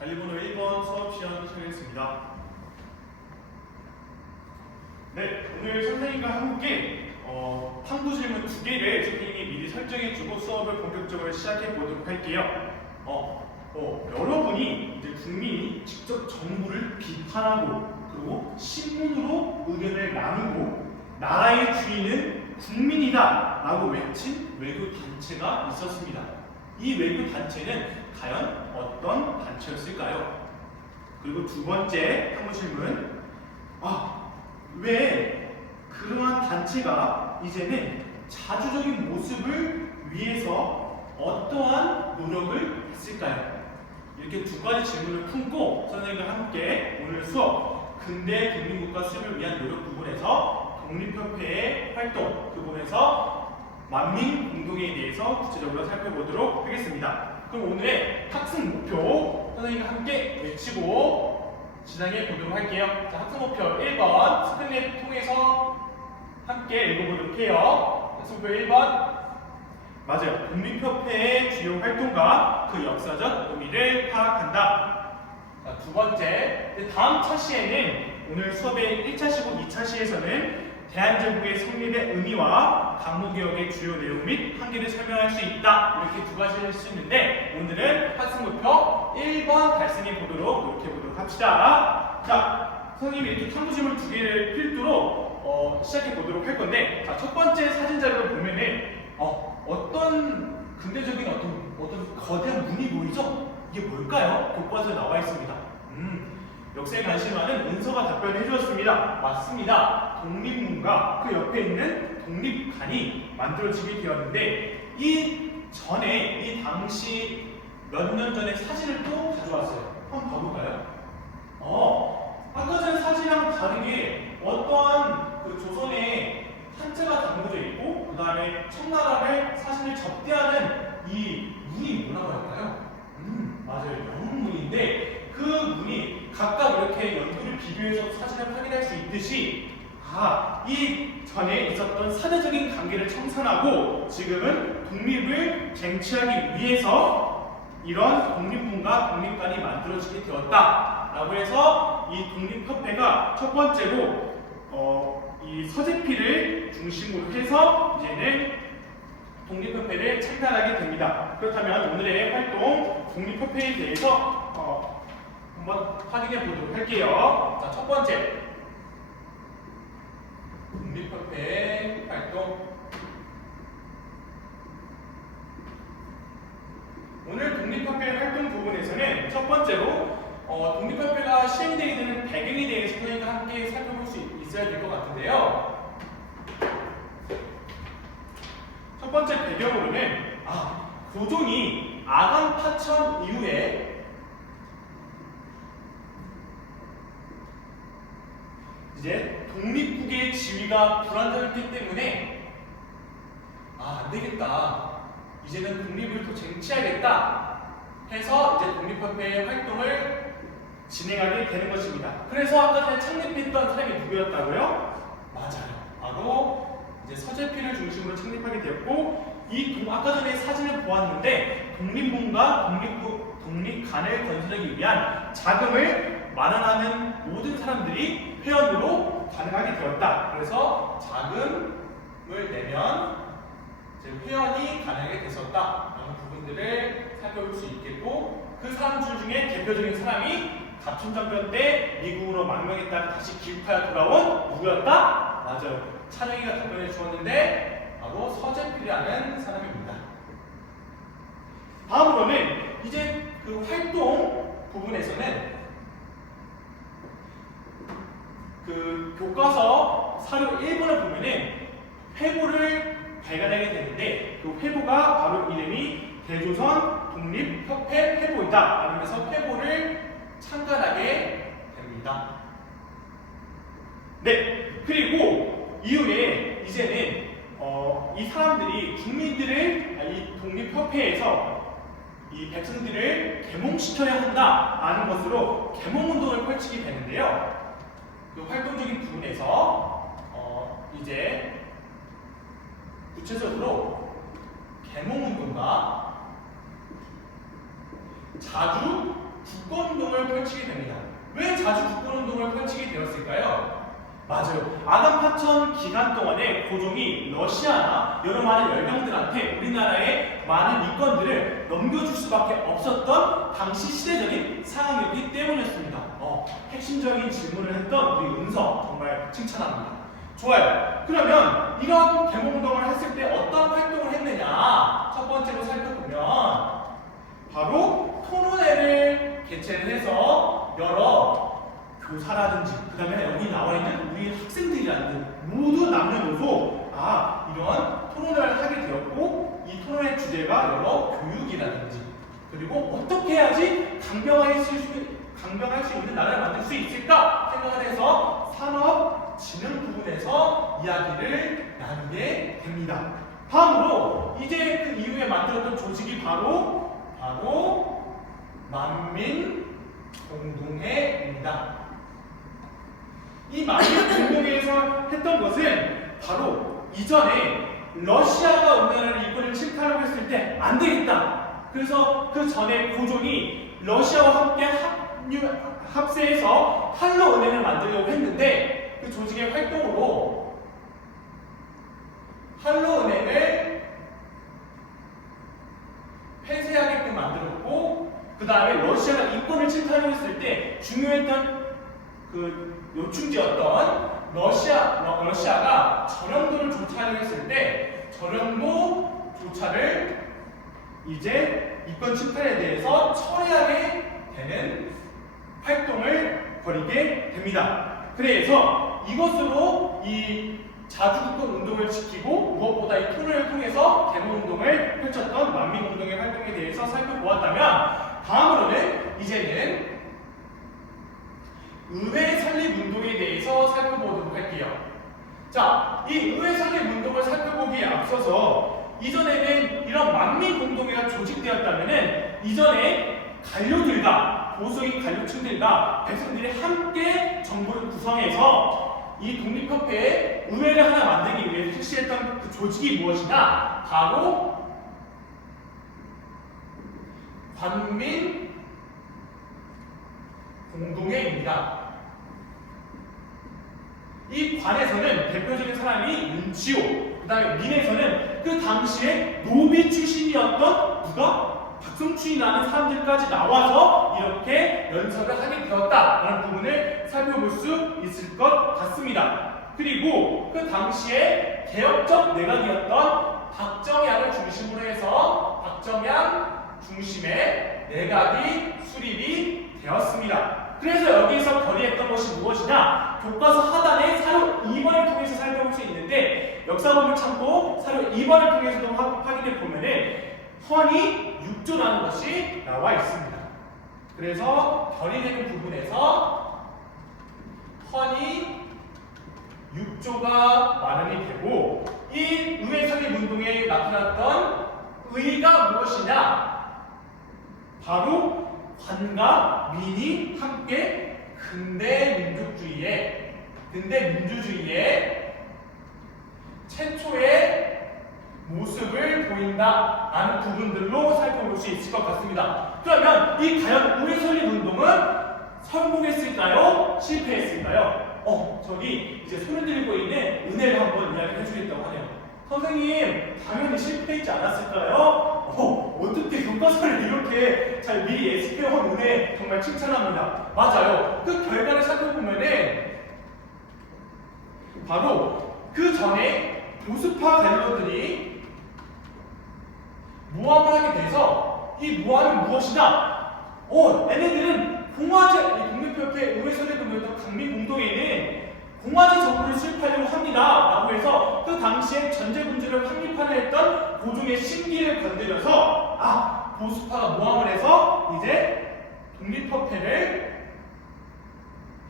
관리번호 1번 수업 시간 시작하겠습니다. 네, 오늘 선생님과 함께 탐구 질문 2개를 선생님이 미리 설정해주고 수업을 본격적으로 시작해 보도록 할게요. 여러분이 이제 국민이 직접 정부를 비판하고 그리고 신문으로 의견을 나누고 나라의 주인은 국민이다 라고 외친 외교 단체가 있었습니다. 이 외교 단체는 과연 어떤 단체였을까요? 그리고 두 번째 탐구 질문, 왜 그러한 단체가 이제는 자주적인 모습을 위해서 어떠한 노력을 했을까요? 이렇게 두 가지 질문을 품고 선생님과 함께 오늘 수업 근대 국민국가 수립을 위한 노력 부분에서 독립협회의 활동 그 부분에서 만민 공동회에 대해서 구체적으로 살펴보도록 하겠습니다. 그럼 오늘의 학습 목표 선생님과 함께 외치고 진행해 보도록 할게요. 자, 학습 목표 1번 스크린을 통해서 함께 읽어보도록 해요. 학습 목표 1번 맞아요. 독립협회의 주요 활동과 그 역사적 의미를 파악한다. 자, 두 번째 다음 차시에는 오늘 수업의 1차시고 2차시에서는 대한제국의 성립의 의미와 강무개혁의 주요 내용 및 한계를 설명할 수 있다. 이렇게 두 가지를 할 수 있는데 오늘은 학습 목표 1번 달성해 보도록 노력해 보도록 합시다. 자, 선생님이 이렇게 탐구 질문 2개를 필두로 시작해 보도록 할 건데, 자, 첫 번째 사진 자료를 보면은 어떤 근대적인 어떤 거대한 문이 보이죠? 이게 뭘까요? 교과서에 나와 있습니다. 역사에 관심 많은 은서가 답변을 해주었습니다. 맞습니다. 독립문과 그 옆에 있는 독립관이 만들어지게 되었는데 이 당시 몇 년 전에 사진을 또 가져왔어요. 한번 봐볼까요? 아까 전 사진이랑 다르게 어떠한 그 조선의 한자가 담겨져 있고 그 다음에 청나라를 사진을 접대하는 이 문이 뭐라고 할까요? 맞아요. 영문인데 그 문이 각각 이렇게 연도를 비교해서 사진을 확인할 수 있듯이 이 전에 있었던 사대적인 관계를 청산하고 지금은 독립을 쟁취하기 위해서 이런 독립문과 독립관이 만들어지게 되었다 라고 해서 이 독립협회가 첫 번째로 이 서재필을 중심으로 해서 이제는 독립협회를 창단하게 됩니다. 그렇다면 오늘의 활동 독립협회에 대해서 한번 확인해 보도록 할게요. 자, 첫 번째 독립협회의 활동. 오늘 독립협회 활동 부분에서는 첫 번째로 독립협회가 시행되게 되는 배경에 대해서 저희가 함께 살펴볼 수 있어야 될 것 같은데요. 첫 번째 배경으로는 고종이 아간 파천 이후에 이제 독립국의 지위가 불안정했기 때문에 안 되겠다. 이제는 독립을 또 쟁취하겠다 해서 이제 독립협회의 활동을 진행하게 되는 것입니다. 그래서 아까 전에 창립했던 사람이 누구였다고요? 맞아요. 바로 이제 서재필을 중심으로 창립하게 되었고 아까 전에 사진을 보았는데 독립문과 독립관을 건설하기 위한 자금을 마련하는 모든 사람들이 회원으로 가능하게 되었다. 그래서 자금을 내면 회원이 가능하게 됐었다. 이런 부분들을 살펴볼 수 있겠고 그 사람들 중에 대표적인 사람이 갑춘정변 때 미국으로 망명했다가 다시 귀국하여 돌아온 누구였다? 맞아요. 찬영이가 답변해 주었는데 바로 서재필이라는 사람입니다. 다음으로는 이제 그 활동 부분에서는 그 교과서 사료 1번을 보면은 회보를 발간하게 되는데 그 회보가 바로 이름이 대조선 독립협회 회보이다 라면서 회보를 창간하게 됩니다. 네, 그리고 이후에 이제는 이 사람들이 국민들을 이 독립협회에서 이 백성들을 계몽시켜야 한다라는 것으로 계몽운동을 펼치게 되는데요. 그 활동적인 부분에서 이제 구체적으로 계몽운동과 자주 국권 왜 자주 국군운동을 펼치게 되었을까요? 맞아요. 아담 파천 기간 동안에 고종이 러시아나 여러 많은 열강들한테 우리나라의 많은 이권들을 넘겨줄 수밖에 없었던 당시 시대적인 상황이었기 때문이었습니다. 핵심적인 질문을 했던 우리 은서 정말 칭찬합니다. 좋아요. 그러면 이런 개몽운동을 했을 때 어떤 활동을 했느냐 첫 번째로 살펴보면 바로 토론회를 개최를 해서 여러 교사라든지 그 다음에 여기 나와 있는 우리 학생들이라든지 모두 남녀노소 이런 토론회를 하게 되었고 이 토론회 주제가 여러 교육이라든지 그리고 어떻게 해야지 강경할 수 있는 나라를 만들 수 있을까 생각을 해서 산업진흥 부분에서 이야기를 나누게 됩니다. 다음으로 이제 그 이후에 만들었던 조직이 바로 만민공동회입니다. 이 만민공동회에서 했던 것은 바로 이전에 러시아가 우리나라를 이권을 침탈하고 했을 때 안 되겠다. 그래서 그 전에 고종이 러시아와 함께 합세해서 한로은행을 만들려고 했는데 그 조직의 활동으로 한로은행을 폐쇄하게끔 만들었고 그 다음에 러시아가 이권을 침탈하려고 했을 때 중요했던 그 요충지였던 러시아가 전형도를 조차하려고 했을 때 전형도 조차를 이제 이권 침탈에 대해서 처리하게 되는 활동을 벌이게 됩니다. 그래서 이것으로 이 자주국권 운동을 지키고 무엇보다 이 토론을 통해서 개몽운동을 펼쳤던 만민공동회 활동에 대해서 살펴보았다면 다음으로는 이제는 의회 설립 운동에 대해서 살펴보도록 할게요. 자, 이 의회 설립 운동을 살펴보기에 앞서서 이전에는 이런 만민공동회가 조직되었다면은 이전에 관료들과 보수적인 관료층들과 백성들이 함께 정부를 구성해서 이 독립협회의 의회를 하나 만들기 위해 실시했던 그 조직이 무엇이냐? 바로 관민공동회입니다. 이 관에서는 대표적인 사람이 윤치호, 그 다음에 민에서는 그 당시에 노비 출신이었던 박성춘이라는 사람들까지 나와서 이렇게 연설을 하게 되었다라는 부분을 살펴볼 수 있을 것 같습니다. 그리고 그 당시에 개혁적 내각이었던 박정양을 중심으로 해서 박정양 중심의 내각이 수립이 되었습니다. 그래서 여기서 결의했던 것이 무엇이냐? 교과서 하단의 사료 2번을 통해서 살펴볼 수 있는데 역사본을 참고 사료 2번을 통해서도 확인해 보면은 헌이 6조라는 것이 나와 있습니다. 그래서 결의되는 부분에서 헌이 6조가 마련이 되고 이 의회 설립 운동에 나타났던 의의가 무엇이냐? 바로 관과 민이 함께 근대 민주주의의 최초의 모습을 보인다라는 부분들로 살펴볼 수 있을 것 같습니다. 그러면 이 과연 의회 설립 운동은 성공했을까요? 실패했을까요? 저기 이제 손을 들고 있는 은혜를 한번 이야기해 주겠다고 하네요. 선생님, 당연히 실패했지 않았을까요? 어떻게 교과서를 이렇게 잘 미리 예습해온 은혜 정말 칭찬합니다. 맞아요. 그 결과를 살펴보면은 바로 그 전에 보수파 관료들이 모함을 하게 돼서 이 모함이 무엇이냐? 얘네들은 독립협회 의회 설립운동이었던 강민공동회는 공화제 정부를 수립하려고 합니다. 라고 해서 그 당시에 전제군주를 확립하려 했던 고종의 심기를 건드려서 보수파가 모함을 해서 이제 독립협회를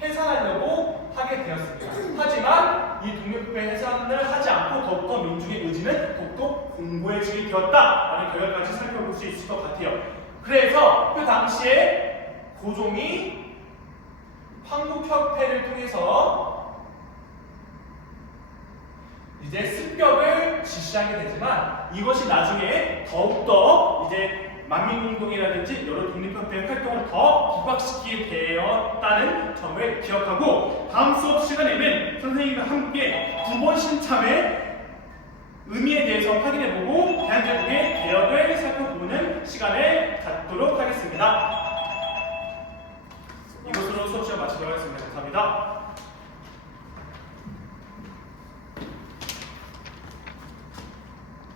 해산하려고 하게 되었습니다. 하지만 이 독립협회 해산을 하지 않고 더욱더 민중의 의지는 더욱더 공고해지게 되었다라는 결과까지 살펴볼 수 있을 것 같아요. 그래서 그 당시에 고종이 황국협회를 통해서 이제 습격을 지시하게 되지만 이것이 나중에 더욱더 이제 만민공동이라든지 여러 독립협회 활동을 더 부각시키게 되었다는 점을 기억하고 다음 수업 시간에는 선생님과 함께 9번 신참의 의미에 대해서 확인해보고 대한제국의 개혁을 살펴보는 시간을 갖도록 하겠습니다. 이것으로 수업 시간 마치도록 하겠습니다. 감사합니다.